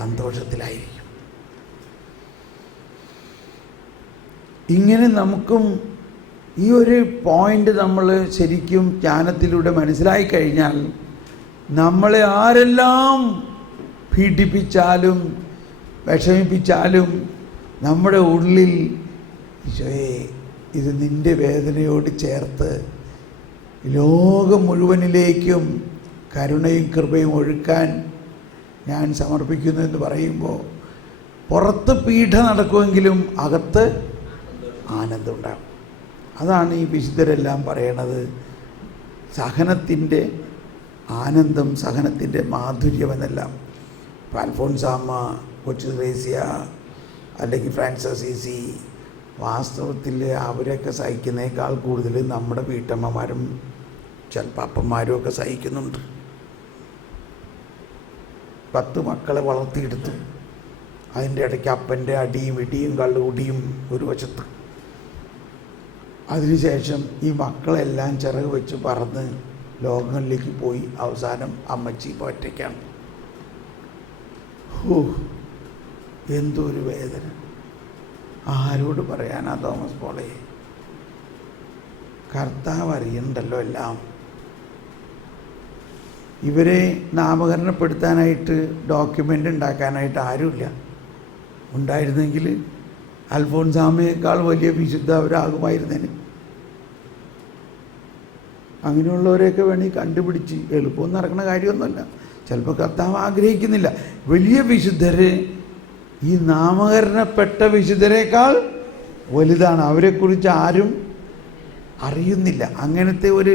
സന്തോഷത്തിലായിരിക്കും. ഇങ്ങനെ നമുക്കും ഈ ഒരു പോയിന്റ് നമ്മൾ ശരിക്കും ജ്ഞാനത്തിലൂടെ മനസ്സിലായി കഴിഞ്ഞാൽ നമ്മളെ ആരെല്ലാം പീഡിപ്പിച്ചാലും വിഷമിപ്പിച്ചാലും നമ്മുടെ ഉള്ളിൽ ഈശോയെ ഇത് നിൻ്റെ വേദനയോട് ചേർത്ത് ലോകം മുഴുവനിലേക്കും കരുണയും കൃപയും ഒഴുക്കാൻ ഞാൻ സമർപ്പിക്കുന്നു എന്ന് പറയുമ്പോൾ പുറത്ത് പീഡ നടക്കുമെങ്കിലും അകത്ത് ആനന്ദം ഉണ്ടാകും. അതാണ് ഈ വിശുദ്ധരെല്ലാം പറയണത്. സഹനത്തിൻ്റെ ആനന്ദം, സഹനത്തിൻ്റെ മാധുര്യം എന്നെല്ലാം. ഇപ്പോൾ അൽഫോൻസാമ്മ, കൊച്ചു ത്രേസ്യ, അല്ലെങ്കിൽ ഫ്രാൻസിസ് അസീസി, വാസ്തവത്തിൽ അവരൊക്കെ സഹിക്കുന്നേക്കാൾ കൂടുതൽ നമ്മുടെ വീട്ടമ്മമാരും ചിലപ്പോൾ അപ്പന്മാരും ഒക്കെ സഹിക്കുന്നുണ്ട്. 10 മക്കളെ വളർത്തിയെടുത്തു. അതിൻ്റെ ഇടയ്ക്ക് അപ്പൻ്റെ അടിയും ഇടിയും കള്ളുകുടിയും ഒരു വശത്ത്. അതിനുശേഷം ഈ മക്കളെല്ലാം ചിറക് വെച്ച് പറന്ന് ലോകങ്ങളിലേക്ക് പോയി. അവസാനം അമ്മച്ചി ഇപ്പോൾ ഒറ്റയ്ക്കാണ്. എന്തൊരു വേദന! ആരോട് പറയാനാ തോമസ് പോളെ? കർത്താവ് അറിയണ്ടല്ലോ എല്ലാം. ഇവരെ നാമകരണപ്പെടുത്താനായിട്ട് ഡോക്യുമെൻ്റ് ഉണ്ടാക്കാനായിട്ട് ആരുമില്ല. ഉണ്ടായിരുന്നെങ്കിൽ അൽഫോൻസാമയേക്കാൾ വലിയ വിശുദ്ധ അവരാകുമായിരുന്നേന്. അങ്ങനെയുള്ളവരെയൊക്കെ വേണമെങ്കിൽ കണ്ടുപിടിച്ച് എളുപ്പം നടക്കുന്ന കാര്യമൊന്നുമല്ല. ചിലപ്പോൾ കർത്താവ് ആഗ്രഹിക്കുന്നില്ല. വലിയ വിശുദ്ധരെ ഈ നാമകരണപ്പെട്ട വിശുദ്ധരെക്കാൾ വലുതാണ്. അവരെക്കുറിച്ച് ആരും അറിയുന്നില്ല. അങ്ങനത്തെ ഒരു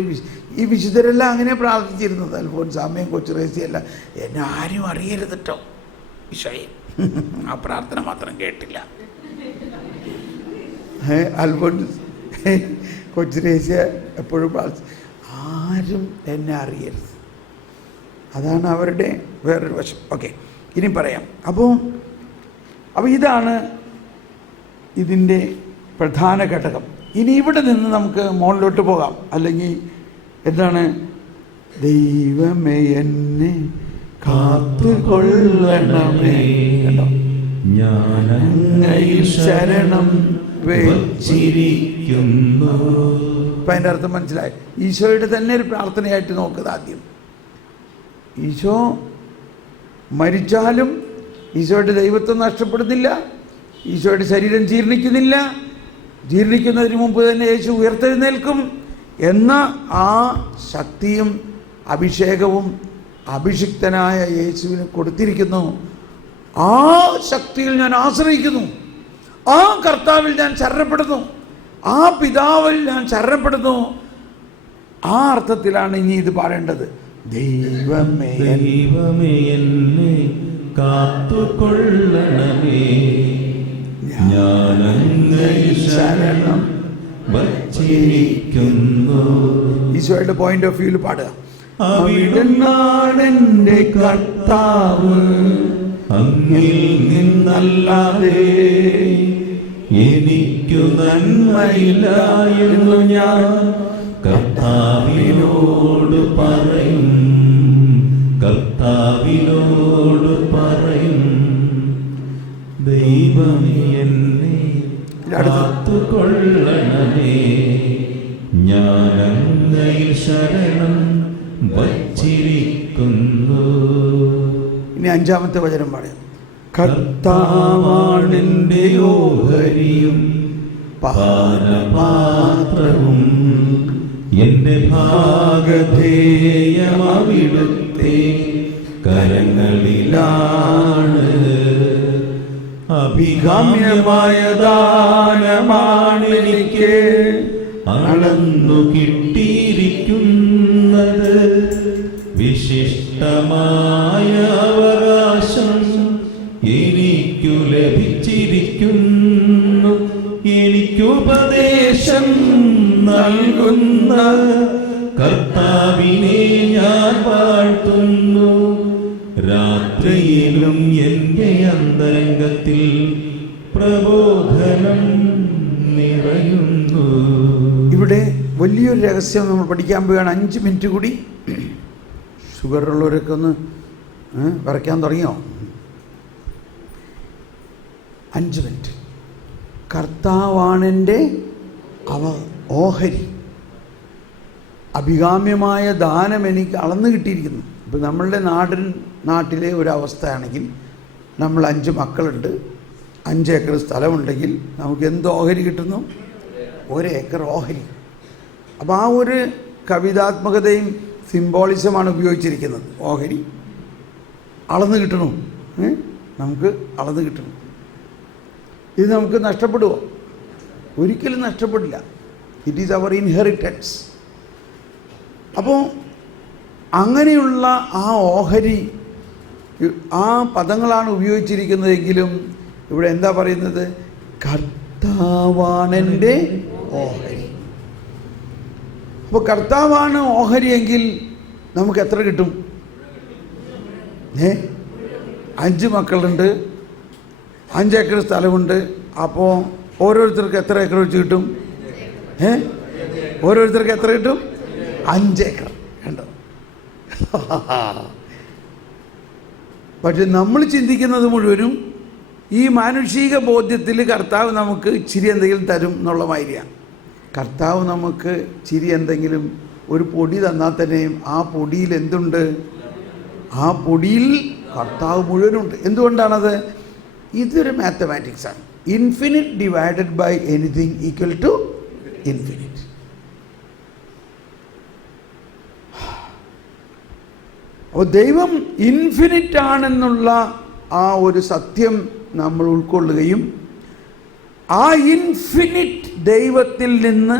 ഈ വിശുദ്ധരെല്ലാം അങ്ങനെ പ്രാർത്ഥിച്ചിരുന്നത്. അൽഫോൻസാമയും കൊച്ചു ത്രേസ്യയല്ല, എന്നെ ആരും അറിയരുത് കേട്ടോ ഈശോയെ. ആ പ്രാർത്ഥന മാത്രം കേട്ടില്ല. അൽഫോൻസ് കൊച്ചു ത്രേസ്യ എപ്പോഴും ആരും എന്നെ അറിയരുത്. അതാണ് അവരുടെ വേറൊരു വശം. ഓക്കെ, ഇനി പറയാം. അപ്പോൾ ഇതാണ് ഇതിൻ്റെ പ്രധാന ഘടകം. ഇനി ഇവിടെ നിന്ന് നമുക്ക് മുകളിലോട്ട് പോകാം. അല്ലെങ്കിൽ എന്താണ്? ദൈവമേ എന്നെ കാത്തുകൊള്ളണമേ, കണ്ടോ? ഞാനങ്ങയിൽ ശരണം വെച്ചിരിക്കുന്നു. ഇപ്പം അതിൻ്റെ അർത്ഥം മനസ്സിലായി. ഈശോയുടെ തന്നെ ഒരു പ്രാർത്ഥനയായിട്ട് നോക്കുക. ആദ്യം ഈശോ മരിച്ചാലും ഈശോയുടെ ദൈവത്വം നഷ്ടപ്പെടുന്നില്ല. ഈശോയുടെ ശരീരം ജീർണിക്കുന്നില്ല. ജീർണിക്കുന്നതിന് മുമ്പ് തന്നെ യേശു ഉയർത്തെഴുന്നേൽക്കും എന്ന ആ ശക്തിയും അഭിഷേകവും അഭിഷിക്തനായ യേശുവിന് കൊടുത്തിരിക്കുന്നു. ആ ശക്തിയിൽ ഞാൻ ആശ്രയിക്കുന്നു. ആ കർത്താവിൽ ഞാൻ ശരണപ്പെടുന്നു. ആ പിതാവിൽ ഞാൻ ശരണപ്പെടുന്നു. ആ അർത്ഥത്തിലാണ് ഇനി ഇത് പറയേണ്ടത്. ദൈവമേ എന്നെ കാത്തുകൊള്ളണമേ, ഞാനങ്ങയിൽ ശരണം വച്ചിരിക്കുന്നു. ഈശോയുടെ പോയിന്റ് ഓഫ് വ്യൂവിൽ പാടുക. അവിടുന്നാണെന്റെ കർത്താവ്, അങ്ങിൽ നിന്നല്ലാതെ എനിക്കു നന്മയില്ല എന്ന് ഞാൻ കർത്താവിനോട് പറയും. കർത്താവിനോട് പറയും. ദൈവമേ എന്നെ കാത്തുകൊള്ളണമേ, ഞാനങ്ങയിൽ ശരണം വച്ചിരിക്കുന്നു. ഇനി 5-ാമത്തെ വചനം പറയാം. കർത്താവാണെന്റെ ഓഹരിയും പാനപാത്രവും, എന്റെ ഭാഗധേയം അവിടുത്തെ കരങ്ങളിലാണ്. അഭികാമ്യമായ ദാനമാണെനിക്ക് അളന്നു കിട്ടിയിരിക്കുന്നത്. വിശിഷ്ടമായ അവകാശം എനിക്കു ലഭിച്ചിരിക്കുന്നു. എനിക്കുപദേശം നൽകുന്ന കർത്താവിനെ ഞാൻ വാഴ്ത്തുന്നു. രാത്രിയിലും എൻ്റെ അന്തരംഗത്തിൽ പ്രബോധനം നിറയുന്നു. ഇവിടെ വലിയൊരു രഹസ്യം നമ്മൾ പഠിക്കാൻ പോവുകയാണ്. 5 മിനിറ്റ് കൂടി. ഷുഗറുള്ളവരൊക്കെ ഒന്ന് വരയ്ക്കാൻ തുടങ്ങിയോ? 5 മിനിറ്റ്. കർത്താവാണെൻ്റെ ഓഹരി, അഭികാമ്യമായ ദാനം എനിക്ക് അളന്നു കിട്ടിയിരിക്കുന്നു. ഇപ്പം നമ്മളുടെ നാട്ടിലെ ഒരവസ്ഥയാണെങ്കിൽ, നമ്മൾ 5 മക്കളുണ്ട്, 5 ഏക്കർ സ്ഥലമുണ്ടെങ്കിൽ നമുക്ക് എന്ത് ഓഹരി കിട്ടുന്നു? 1 ഏക്കർ ഓഹരി. അപ്പോൾ ആ ഒരു കവിതാത്മകതയും സിംബോളിസമാണ് ഉപയോഗിച്ചിരിക്കുന്നത്. ഓഹരി അളന്ന് കിട്ടണു, നമുക്ക് അളന്ന് കിട്ടണം. ഇത് നമുക്ക് നഷ്ടപ്പെടുമോ? ഒരിക്കലും നഷ്ടപ്പെടില്ല. It is our inheritance. അപ്പോൾ അങ്ങനെയുള്ള ആ ഓഹരി, ആ പദങ്ങളാണ് ഉപയോഗിച്ചിരിക്കുന്നതെങ്കിലും ഇവിടെ എന്താ പറയുന്നത്? കർത്താവാണെൻ്റെ ഓഹരി. അപ്പോൾ കർത്താവാണ് ഓഹരിയെങ്കിൽ നമുക്ക് എത്ര കിട്ടും? 5 മക്കളുണ്ട്, 5 ഏക്കർ സ്ഥലമുണ്ട്. അപ്പോൾ ഓരോരുത്തർക്ക് എത്ര ഏക്കർ വെച്ച് കിട്ടും? ഓരോരുത്തർക്ക് എത്ര കിട്ടും? 5 ഏക്കർ. കണ്ടോ? പക്ഷെ നമ്മൾ ചിന്തിക്കുന്നത് മുഴുവനും ഈ മാനുഷിക ബോധ്യത്തിൽ കർത്താവ് നമുക്ക് ഇച്ചിരി എന്തെങ്കിലും തരും എന്നുള്ള മാതിരിയാണ്. കർത്താവ് നമുക്ക് ഇച്ചിരി എന്തെങ്കിലും ഒരു പൊടി തന്നാൽ തന്നെയും ആ പൊടിയിൽ എന്തുണ്ട്? ആ പൊടിയിൽ കർത്താവ് മുഴുവനുണ്ട്. എന്തുകൊണ്ടാണത്? ഇതൊരു മാത്തമാറ്റിക്സാണ്. Infinite divided by anything equal to infinite. അപ്പോൾ ദൈവം ഇൻഫിനിറ്റ് ആണെന്നുള്ള ആ ഒരു സത്യം നമ്മൾ ഉൾക്കൊള്ളുകയും ആ ഇൻഫിനിറ്റ് ദൈവത്തിൽ നിന്ന്,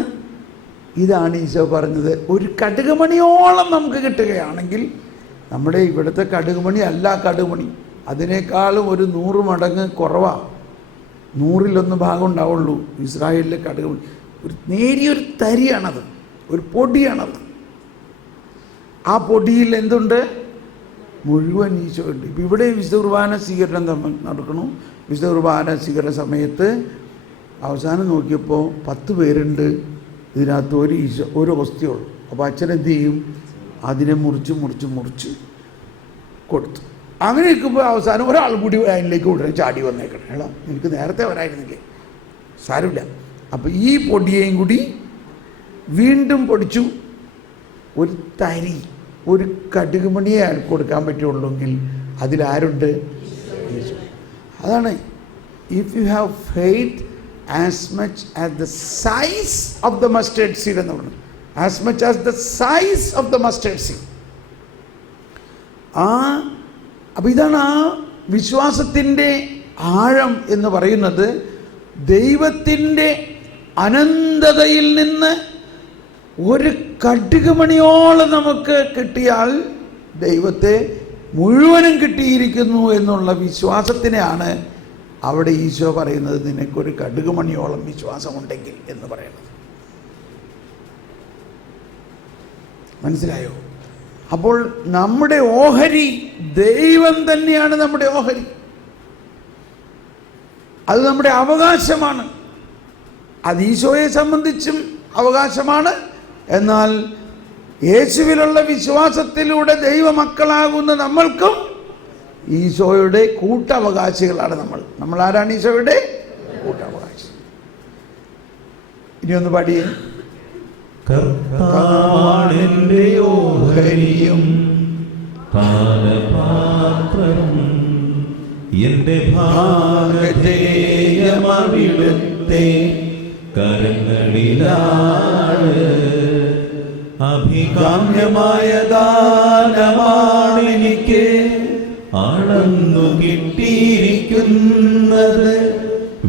ഇതാണ് ഈശോ പറഞ്ഞത്, ഒരു കടുകുമണിയോളം നമുക്ക് കിട്ടുകയാണെങ്കിൽ, നമ്മുടെ ഇവിടുത്തെ കടുകുമണി അല്ല കടുകുമണി, അതിനേക്കാളും ഒരു 100 മടങ്ങ് കുറവാണ്. 100-1 ഭാഗം ഉണ്ടാവുള്ളൂ ഇസ്രായേലിലെ കടുകുമണി. ഒരു നേരിയൊരു തരിയാണത്, ഒരു പൊടിയാണത്. ആ പൊടിയിൽ എന്തുണ്ട്? മുഴുവൻ ഈശോ ഉണ്ട്. ഇപ്പം ഇവിടെ വിശുദ്ധ കുർബാന സ്വീകരണം നടക്കണു. വിശുദ്ധ കുർബാന സ്വീകരണ സമയത്ത് അവസാനം നോക്കിയപ്പോൾ 10 പേരുണ്ട്. ഇതിനകത്ത് ഒരു ഹോസ്റ്റിയുള്ളൂ. അപ്പോൾ അച്ഛനെന്ത് ചെയ്യും? അതിനെ മുറിച്ച് കൊടുത്തു. അങ്ങനെ ഇരിക്കുമ്പോൾ അവസാനം ഒരാൾ കൂടി അതിലേക്ക് ഉടനെ ചാടി വന്നേക്കണം. എടാ, എനിക്ക് നേരത്തെ വരായിരുന്നില്ലേ? സാരമില്ല. അപ്പോൾ ഈ പൊടിയേയും കൂടി വീണ്ടും പൊടിച്ചു. ഒരു തരി, ഒരു കടുകുമണിയെ കൊടുക്കാൻ പറ്റുള്ളൂങ്കിൽ അതിലാരുണ്ട്? അതാണ് if you have faith as much as the size of the mustard seed എന്ന് പറഞ്ഞു. As much as the size of the mustard seed. അപ്പോൾ ഇതാണ് ആ വിശ്വാസത്തിൻ്റെ ആഴം എന്ന് പറയുന്നത്. ദൈവത്തിൻ്റെ അനന്തതയിൽ നിന്ന് ഒരു കടുകുമണിയോളം നമുക്ക് കിട്ടിയാൽ ദൈവത്തെ മുഴുവനും കിട്ടിയിരിക്കുന്നു എന്നുള്ള വിശ്വാസത്തിനെയാണ് അവിടെ ഈശോ പറയുന്നത്, നിനക്കൊരു കടുകുമണിയോളം വിശ്വാസമുണ്ടെങ്കിൽ എന്ന് പറയുന്നത്. മനസ്സിലായോ? അപ്പോൾ നമ്മുടെ ഓഹരി ദൈവം തന്നെയാണ്. നമ്മുടെ ഓഹരി അത് നമ്മുടെ അവകാശമാണ്. അത് ഈശോയെ സംബന്ധിച്ചും അവകാശമാണ്. എന്നാൽ യേശുവിലുള്ള വിശ്വാസത്തിലൂടെ ദൈവമക്കളാകുന്ന നമ്മൾക്കും ഈശോയുടെ കൂട്ടവകാശികളാണ്. നമ്മൾ ആരാണ്? ഈശോയുടെ കൂട്ടവകാശി. ഇനി ഒന്ന് പാടിയേ. കർത്താവാണെന്റെ ഓഹരിയും പാനപാത്രവും എന്റെ ഭാഗധേയമവിടുത്തെ കരങ്ങളിലാണ്. അഭികാമ്യമായ ദാനമാണെനിക്ക് അളന്നു കിട്ടിയിരിക്കുന്നത്.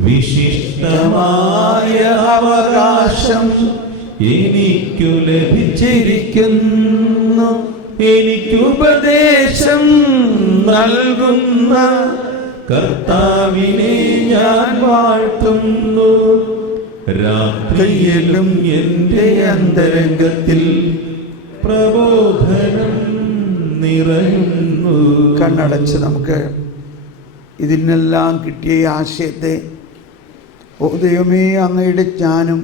വിശിഷ്ടമായ അവകാശം എനിക്കു ലഭിച്ചിരിക്കുന്നു. എനിക്കുപദേശം നൽകുന്ന കർത്താവിനെ ഞാൻ വാഴ്ത്തുന്നു. രാത്രിയിലും എൻ്റെ അന്തരംഗത്തിൽ പ്രബോധനം നിറയുന്നു. കണ്ണടച്ച് നമുക്ക് ഇതിനെല്ലാം കിട്ടിയ ആശയത്തെ, ഓ ദൈവമേ, അങ്ങയുടെ ജ്ഞാനം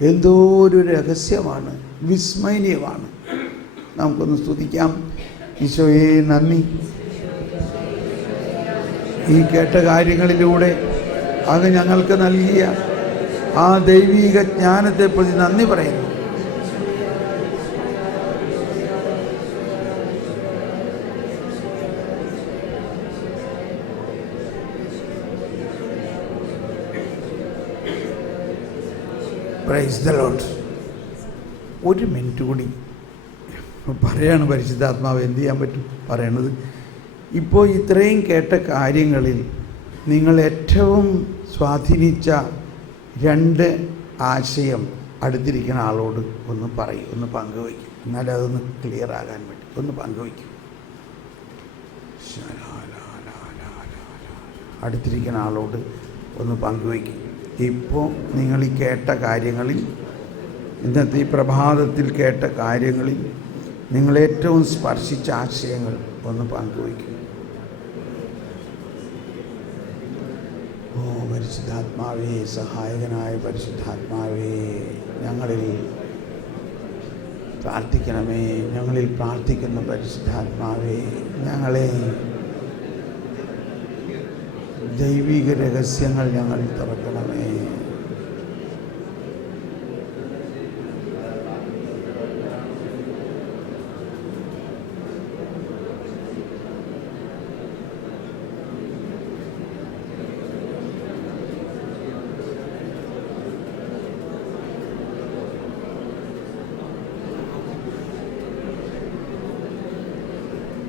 എന്തോ ഒരു രഹസ്യമാണ്, വിസ്മയനീയമാണ്. നമുക്കൊന്ന് സ്തുതിക്കാം. ഈശോയെ നന്ദി. ഈ കേട്ട കാര്യങ്ങളിലൂടെ അങ്ങ് ഞങ്ങൾക്ക് നൽകിയ ആ ദൈവീക ജ്ഞാനത്തെ പ്രതി നന്ദി പറയുന്നു. Praise the Lord. ഒരു മിനിറ്റ് കൂടി പറയാണ് പരിശുദ്ധാത്മാവ്. എന്ത് ചെയ്യാൻ പറ്റും പറയണത്? ഇപ്പോൾ ഇത്രയും കേട്ട കാര്യങ്ങളിൽ നിങ്ങൾ ഏറ്റവും സ്വാധീനിച്ച 2 ആശയം അടുത്തിരിക്കുന്ന ആളോട് ഒന്ന് പറയും, ഒന്ന് പങ്കുവയ്ക്കും. എന്നാലും അതൊന്ന് ക്ലിയർ ആകാൻ വേണ്ടി ഒന്ന് പങ്കുവയ്ക്കും. അടുത്തിരിക്കുന്ന ആളോട് ഒന്ന് പങ്കുവയ്ക്കും. ഇപ്പോൾ നിങ്ങൾ ഈ കേട്ട കാര്യങ്ങളിൽ, ഇന്നത്തെ ഈ പ്രഭാതത്തിൽ കേട്ട കാര്യങ്ങളിൽ നിങ്ങളേറ്റവും സ്പർശിച്ച ആശയങ്ങൾ ഒന്ന് പങ്കുവയ്ക്കും. ഓ പരിശുദ്ധാത്മാവേ, സഹായകനായ പരിശുദ്ധാത്മാവേ, ഞങ്ങളിൽ പ്രാർത്ഥിക്കണമേ. ഞങ്ങളിൽ പ്രാർത്ഥിക്കുന്ന പരിശുദ്ധാത്മാവേ, ഞങ്ങളെ ദൈവിക രഹസ്യങ്ങൾ ഞങ്ങളിൽ തുറക്കണമേ.